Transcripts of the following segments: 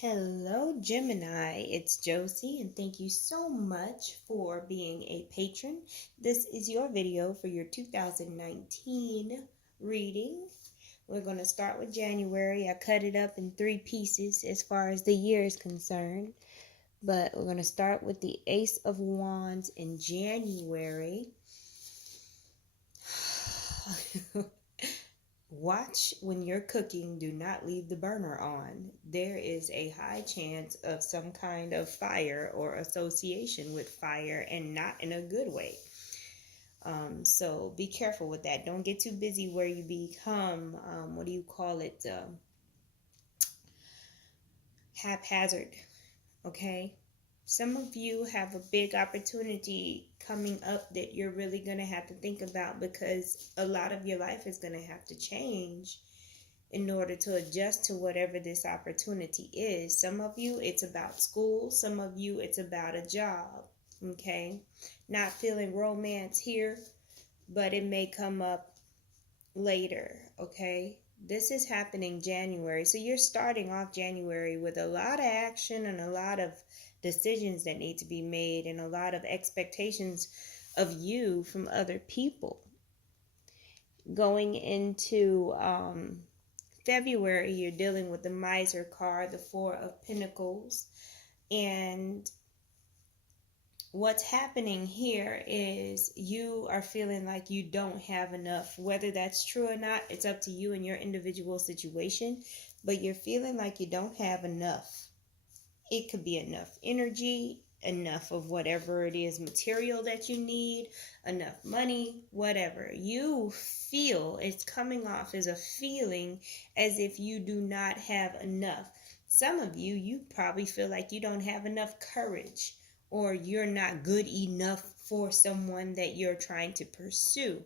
Hello, Gemini. It's Josie, and thank you so much for being a patron. This is your video for your 2019 reading. We're going to start with January. I cut it up in three pieces as far as the year is concerned, but we're going to start with the Ace of Wands in January. Watch when you're cooking, do not leave the burner on. There is a high chance of some kind of fire or association with fire, and not in a good way. So be careful with that. Don't get too busy where you become, haphazard, okay? Some of you have a big opportunity coming up that you're really going to have to think about, because a lot of your life is going to have to change in order to adjust to whatever this opportunity is. Some of you, it's about school. Some of you, it's about a job, okay? Not feeling romance here, but it may come up later, okay? This is happening January. So you're starting off January with a lot of action and a lot of decisions that need to be made, and a lot of expectations of you from other people. Going into February, you're dealing with the Miser card, the Four of Pentacles. And what's happening here is you are feeling like you don't have enough. Whether that's true or not, it's up to you and your individual situation. But you're feeling like you don't have enough. It could be enough energy, enough of whatever it is, material that you need, enough money, whatever. You feel it's coming off as a feeling as if you do not have enough. Some of you, you probably feel like you don't have enough courage, or you're not good enough for someone that you're trying to pursue.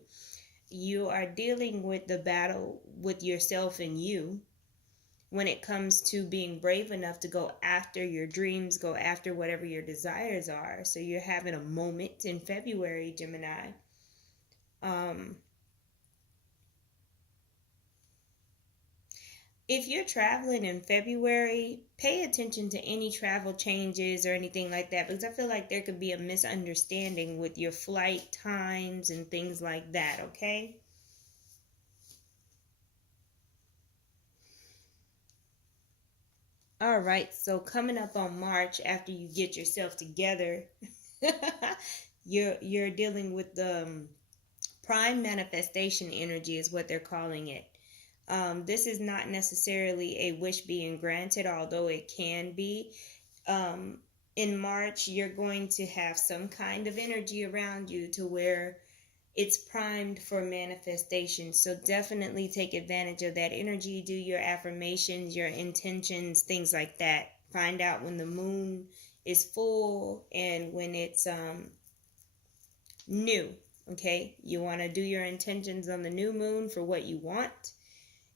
You are dealing with the battle with yourself and you when it comes to being brave enough to go after your dreams, go after whatever your desires are. So you're having a moment in February, Gemini. If you're traveling in February, pay attention to any travel changes or anything like that, because I feel like there could be a misunderstanding with your flight times and things like that, okay? All right, so coming up on March, after you get yourself together, you're dealing with the prime manifestation energy is what they're calling it. This is not necessarily a wish being granted, although it can be. In March, you're going to have some kind of energy around you to where it's primed for manifestation. So definitely take advantage of that energy. Do your affirmations, your intentions, things like that. Find out when the moon is full and when it's new. Okay, you want to do your intentions on the new moon for what you want.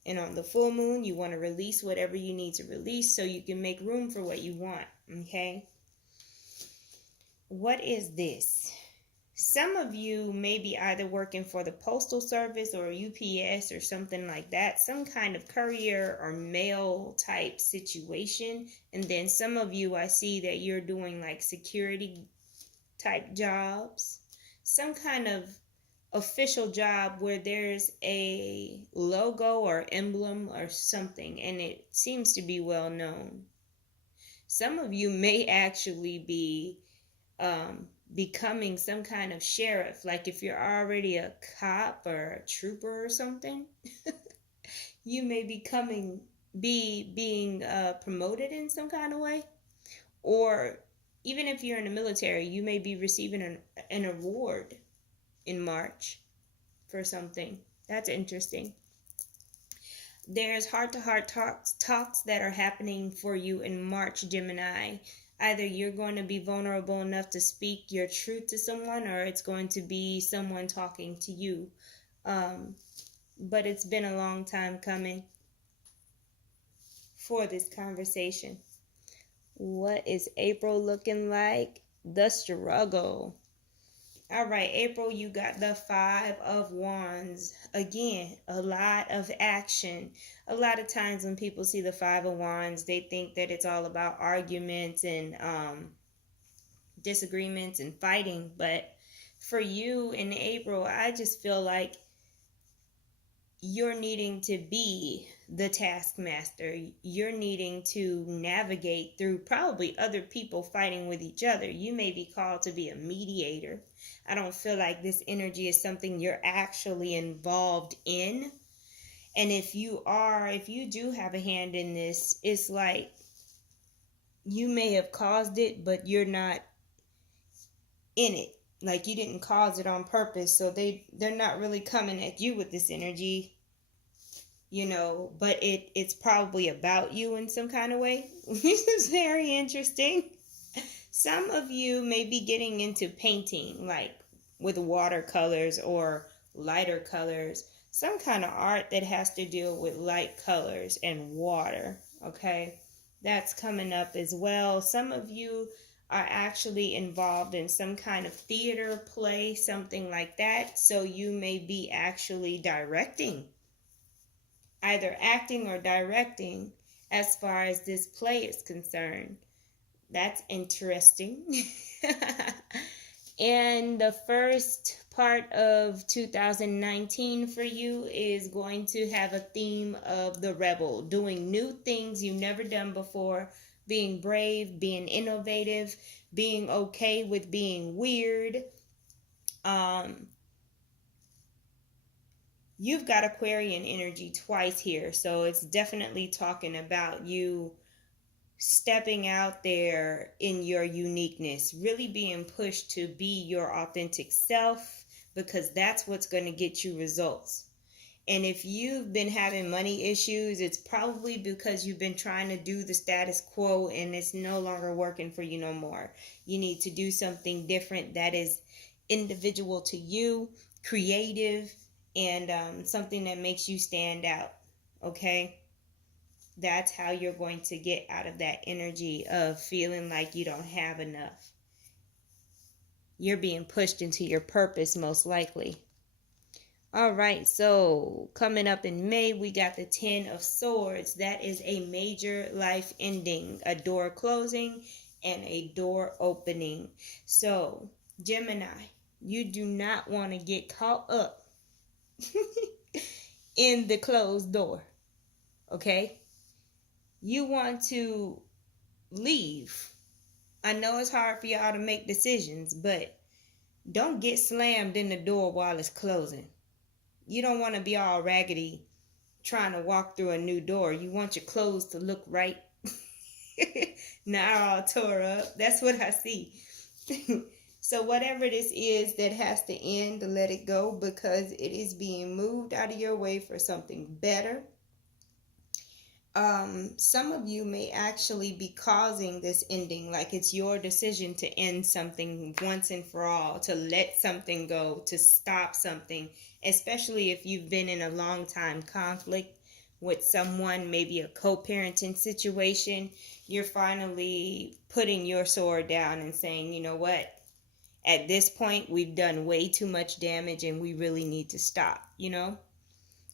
And on the full moon, you want to release whatever you need to release so you can make room for what you want. Okay. What is this? Some of you may be either working for the Postal Service or UPS or something like that, some kind of courier or mail type situation. And then some of you, I see that you're doing like security type jobs, some kind of official job where there's a logo or emblem or something, and it seems to be well known. Some of you may actually be becoming some kind of sheriff. Like if you're already a cop or a trooper or something, you may be being promoted in some kind of way. Or even if you're in the military, you may be receiving an award in March for something. That's interesting. There's heart-to-heart talks that are happening for you in March, Gemini. Either you're going to be vulnerable enough to speak your truth to someone, or it's going to be someone talking to you. But it's been a long time coming for this conversation. What is April looking like? The struggle. All right, April, you got the Five of Wands. Again, a lot of action. A lot of times when people see the Five of Wands, they think that it's all about arguments and disagreements and fighting. But for you in April, I just feel like you're needing to be the taskmaster. You're needing to navigate through probably other people fighting with each other. You may be called to be a mediator. I don't feel like this energy is something you're actually involved in. And if you do have a hand in this, it's like you may have caused it, but you're not in it. Like you didn't cause it on purpose. So they're not really coming at you with this energy, but it's probably about you in some kind of way, which is very interesting. Some of you may be getting into painting, like with watercolors or lighter colors, some kind of art that has to deal with light colors and water. Okay, that's coming up as well. Some of you are actually involved in some kind of theater play, something like that. So you may be actually directing, either acting or directing as far as this play is concerned. That's interesting. And the first part of 2019 for you is going to have a theme of the rebel, doing new things you've never done before, being brave, being innovative, being okay with being weird. You've got Aquarian energy twice here, so it's definitely talking about you stepping out there in your uniqueness, really being pushed to be your authentic self, because that's what's going to get you results. And if you've been having money issues, it's probably because you've been trying to do the status quo and it's no longer working for you no more. You need to do something different that is individual to you, creative, and something that makes you stand out. Okay? That's how you're going to get out of that energy of feeling like you don't have enough. You're being pushed into your purpose, most likely. All right, so coming up in May, we got the 10 of Swords. That is a major life ending, a door closing and a door opening. So, Gemini, you do not want to get caught up in the closed door, okay? You want to leave. I know it's hard for y'all to make decisions, but don't get slammed in the door while it's closing. You don't want to be all raggedy trying to walk through a new door. You want your clothes to look right. Not all tore up. That's what I see. So whatever this is that has to end, let it go, because it is being moved out of your way for something better. Some of you may actually be causing this ending, like it's your decision to end something once and for all, to let something go, to stop something, especially if you've been in a long time conflict with someone, maybe a co-parenting situation. You're finally putting your sword down and saying, you know what? At this point, we've done way too much damage and we really need to stop,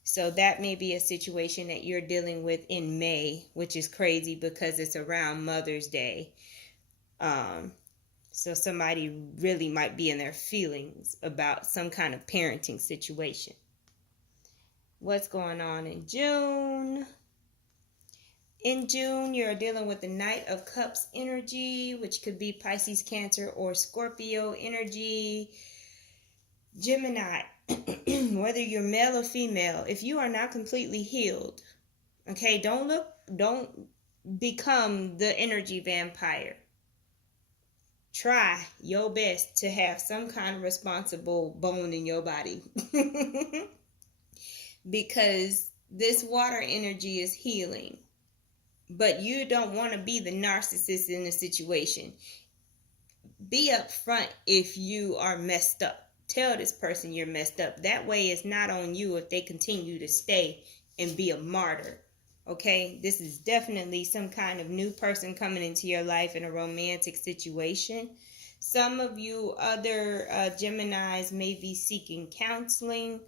So that may be a situation that you're dealing with in May, which is crazy because it's around Mother's Day. So somebody really might be in their feelings about some kind of parenting situation. What's going on in June? In June, you're dealing with the Knight of Cups energy, which could be Pisces, Cancer, or Scorpio energy. Gemini, whether you're male or female, if you are not completely healed, okay, don't become the energy vampire. Try your best to have some kind of responsible bone in your body. Because this water energy is healing. But you don't want to be the narcissist in the situation. Be upfront if you are messed up. Tell this person you're messed up. That way it's not on you if they continue to stay and be a martyr. Okay? This is definitely some kind of new person coming into your life in a romantic situation. Some of you other Geminis may be seeking counseling.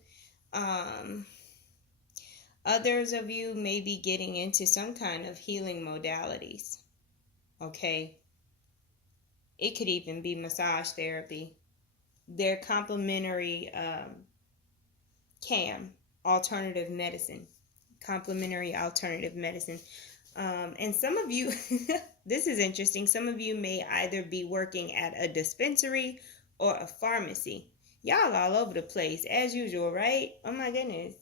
Others of you may be getting into some kind of healing modalities. Okay? It could even be massage therapy. They're complementary CAM, alternative medicine. Complementary alternative medicine. And some of you, this is interesting, some of you may either be working at a dispensary or a pharmacy. Y'all all over the place, as usual, right? Oh my goodness.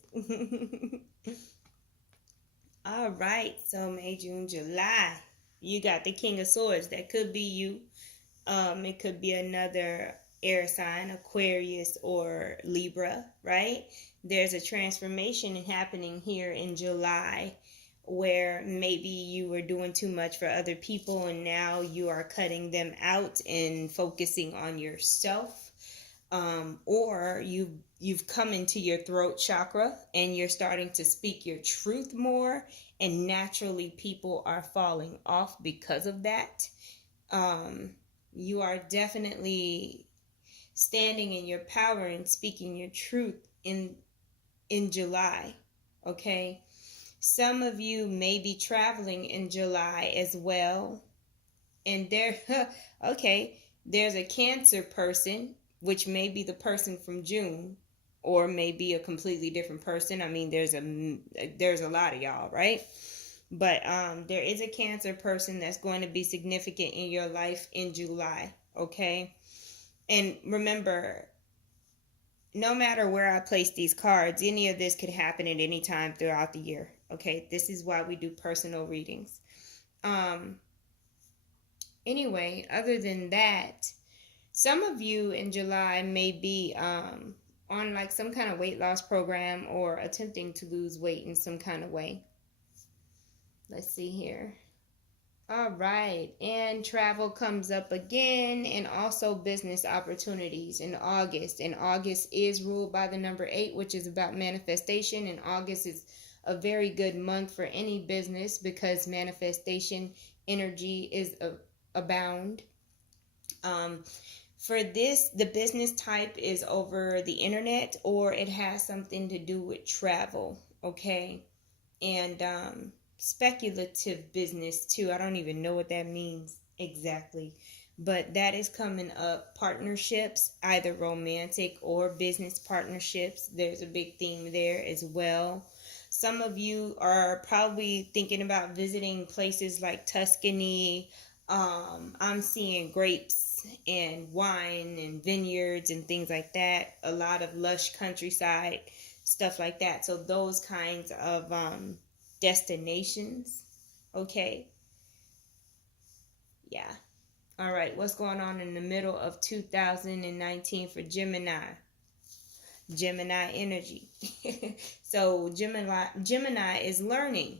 All right, so May, June, July. You got the King of Swords. That could be you. It could be another air sign, Aquarius or Libra, right? There's a transformation happening here in July where maybe you were doing too much for other people and now you are cutting them out and focusing on yourself. Or you've come into your throat chakra and you're starting to speak your truth more, and naturally people are falling off because of that. You are definitely standing in your power and speaking your truth in July. Okay. Some of you may be traveling in July as well. And there's a Cancer person, which may be the person from June, or may be a completely different person. I mean, there's a lot of y'all, right? But there is a Cancer person that's going to be significant in your life in July, okay? And remember, no matter where I place these cards, any of this could happen at any time throughout the year, okay? This is why we do personal readings. Anyway, other than that, some of you in July may be on like some kind of weight loss program or attempting to lose weight in some kind of way. Let's see here. All right. And travel comes up again, and also business opportunities in August. And August is ruled by the number 8, which is about manifestation. And August is a very good month for any business because manifestation energy is abound. For this, the business type is over the internet, or it has something to do with travel, okay? And speculative business too. I don't even know what that means exactly, but that is coming up. Partnerships, either romantic or business partnerships. There's a big theme there as well. Some of you are probably thinking about visiting places like Tuscany. I'm seeing grapes and wine and vineyards and things like that. A lot of lush countryside, stuff like that. So those kinds of destinations. Okay. Yeah. All right. What's going on in the middle of 2019 for Gemini? Gemini energy. So Gemini is learning.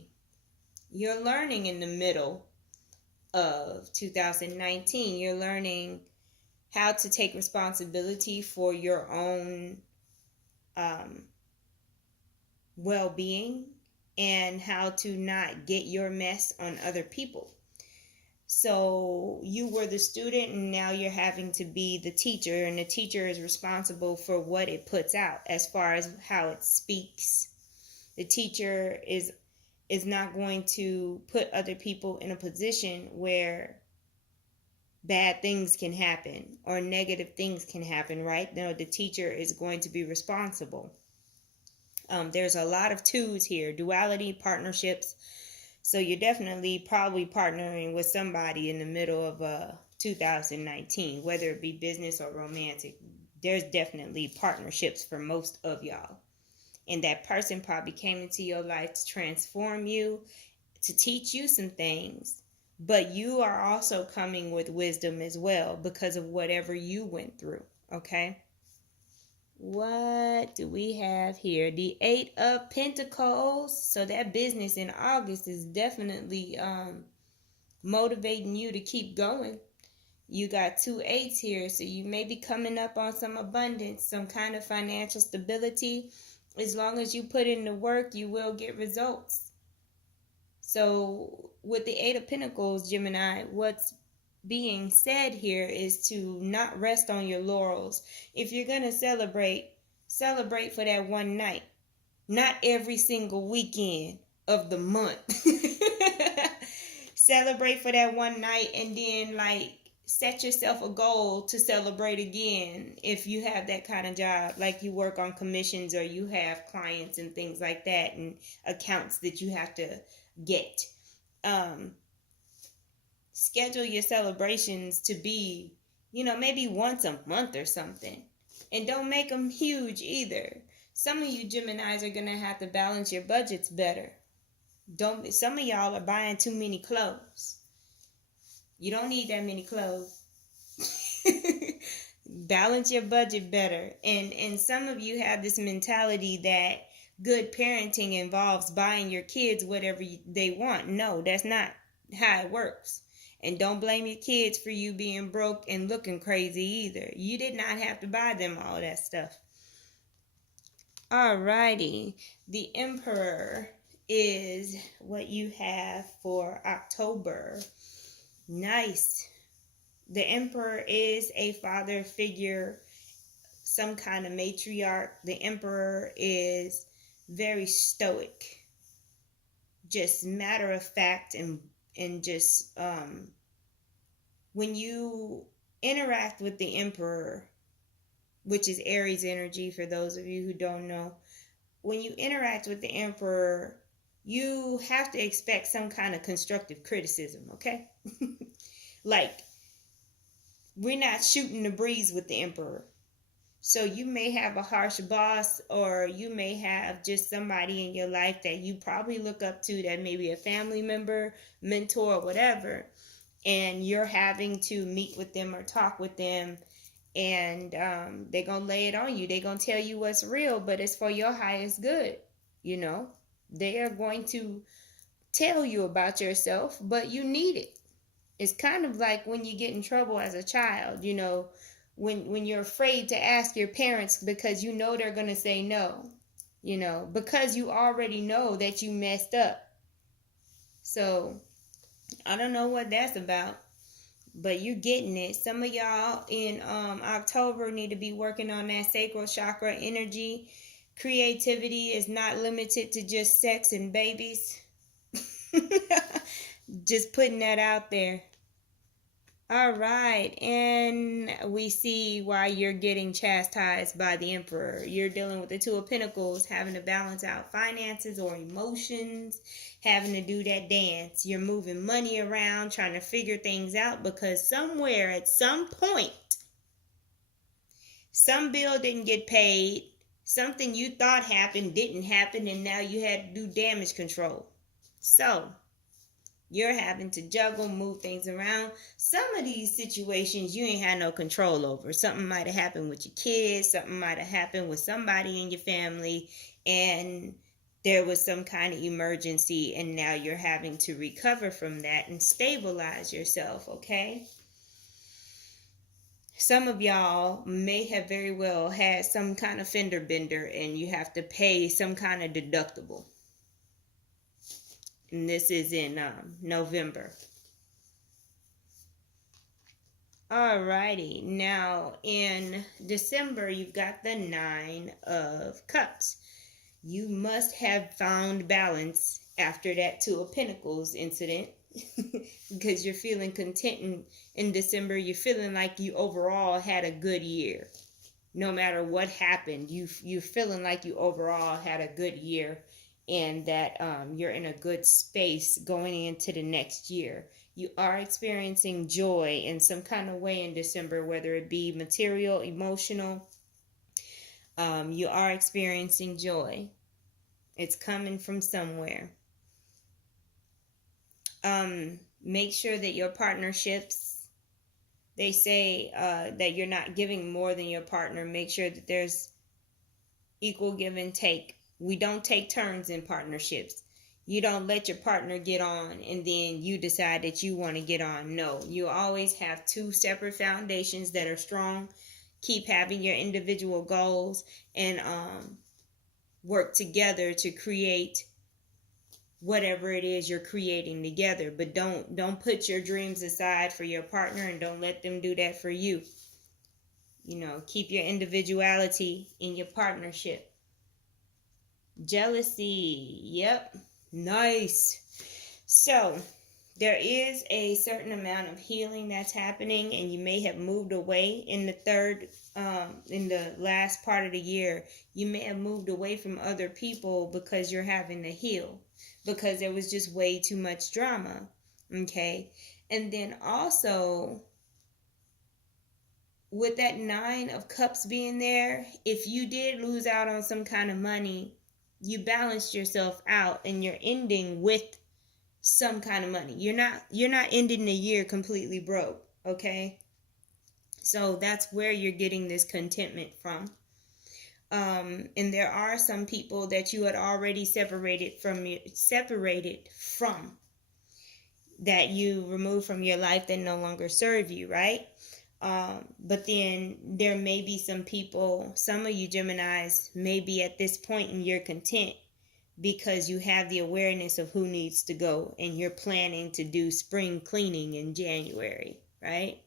You're learning in the middle of 2019. You're learning how to take responsibility for your own well-being and how to not get your mess on other people. So you were the student and now you're having to be the teacher, and the teacher is responsible for what it puts out as far as how it speaks. The teacher is not going to put other people in a position where bad things can happen or negative things can happen, right? No, the teacher is going to be responsible. There's a lot of twos here, duality, partnerships. So you're definitely probably partnering with somebody in the middle of 2019, whether it be business or romantic. There's definitely partnerships for most of y'all. And that person probably came into your life to transform you, to teach you some things. But you are also coming with wisdom as well because of whatever you went through, okay? What do we have here? The 8 of Pentacles. So that business in August is definitely motivating you to keep going. You got 2 8s here, so you may be coming up on some abundance, some kind of financial stability. As long as you put in the work, you will get results. So with the 8 of Pentacles, Gemini, what's being said here is to not rest on your laurels. If you're going to celebrate, celebrate for that one night, not every single weekend of the month. Celebrate for that one night, and then like set yourself a goal to celebrate again. If you have that kind of job, like you work on commissions or you have clients and things like that and accounts that you have to get, schedule your celebrations to be, maybe once a month or something. And don't make them huge either. Some of you Geminis are going to have to balance your budgets better. Some of y'all are buying too many clothes. You don't need that many clothes. Balance your budget better. And some of you have this mentality that good parenting involves buying your kids whatever they want. No, that's not how it works. And don't blame your kids for you being broke and looking crazy either. You did not have to buy them all that stuff. Alrighty. The Emperor is what you have for October. Nice. The Emperor is a father figure, some kind of matriarch. The Emperor is very stoic, just matter of fact, and just when you interact with the Emperor, which is Aries energy for those of you who don't know, when you interact with the Emperor, you have to expect some kind of constructive criticism, okay? Like, we're not shooting the breeze with the Emperor. So you may have a harsh boss, or you may have just somebody in your life that you probably look up to, that may be a family member, mentor, whatever, and you're having to meet with them or talk with them, and they're going to lay it on you. They're going to tell you what's real, but it's for your highest good. They are going to tell you about yourself, but you need it. It's kind of like when you get in trouble as a child, when you're afraid to ask your parents because they're going to say no, because you already know that you messed up. So I don't know what that's about, but you're getting it. Some of y'all in October need to be working on that sacral chakra energy. Creativity is not limited to just sex and babies. Just putting that out there. All right, and we see why you're getting chastised by the Emperor. You're dealing with the Two of Pentacles, having to balance out finances or emotions, having to do that dance. You're moving money around, trying to figure things out, because somewhere at some point, some bill didn't get paid, something you thought happened didn't happen, and now you had to do damage control. So you're having to juggle, move things around. Some of these situations you ain't had no control over. Something might have happened with your kids. Something might have happened with somebody in your family. And there was some kind of emergency. And now you're having to recover from that and stabilize yourself, okay? Some of y'all may have very well had some kind of fender bender and you have to pay some kind of deductible. And this is in November. Alrighty, now in December, you've got the Nine of Cups. You must have found balance after that Two of Pentacles incident because you're feeling content in December. You're feeling like you overall had a good year. No matter what happened, you're feeling like you overall had a good year. And that you're in a good space going into the next year. You are experiencing joy in some kind of way in December, whether it be material, emotional. You are experiencing joy. It's coming from somewhere. Make sure that your partnerships, they say that you're not giving more than your partner. Make sure that there's equal give and take. We don't take turns in partnerships. You don't let your partner get on and then you decide that you want to get on. No, you always have two separate foundations that are strong. Keep having your individual goals and work together to create whatever it is you're creating together. But don't put your dreams aside for your partner, and don't let them do that for you. You know, keep your individuality in your partnership. Jealousy. Yep. Nice. So, there is a certain amount of healing that's happening, and you may have moved away in the last part of the year. You may have moved away from other people because you're having to heal, because there was just way too much drama. Okay. And then also, with that 9 of Cups being there, if you did lose out on some kind of money, you balanced yourself out, and you're ending with some kind of money. You're not ending the year completely broke, okay? So that's where you're getting this contentment from. And there are some people that you had already separated from, that you removed from your life, that no longer serve you, right? But then there may be some people, some of you Geminis may be at this point in your content because you have the awareness of who needs to go, and you're planning to do spring cleaning in January, right?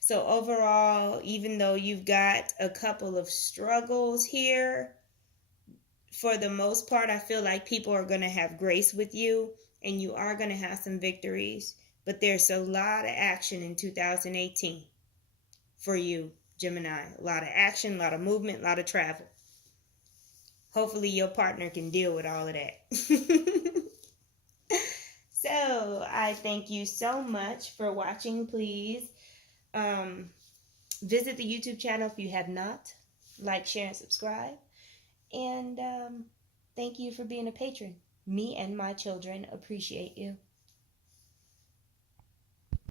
So overall, even though you've got a couple of struggles here, for the most part, I feel like people are going to have grace with you, and you are going to have some victories. But there's a lot of action in 2018 for you, Gemini. A lot of action, a lot of movement, a lot of travel. Hopefully your partner can deal with all of that. So I thank you so much for watching. Please visit the YouTube channel if you have not. Like, share, and subscribe. And thank you for being a patron. Me and my children appreciate you.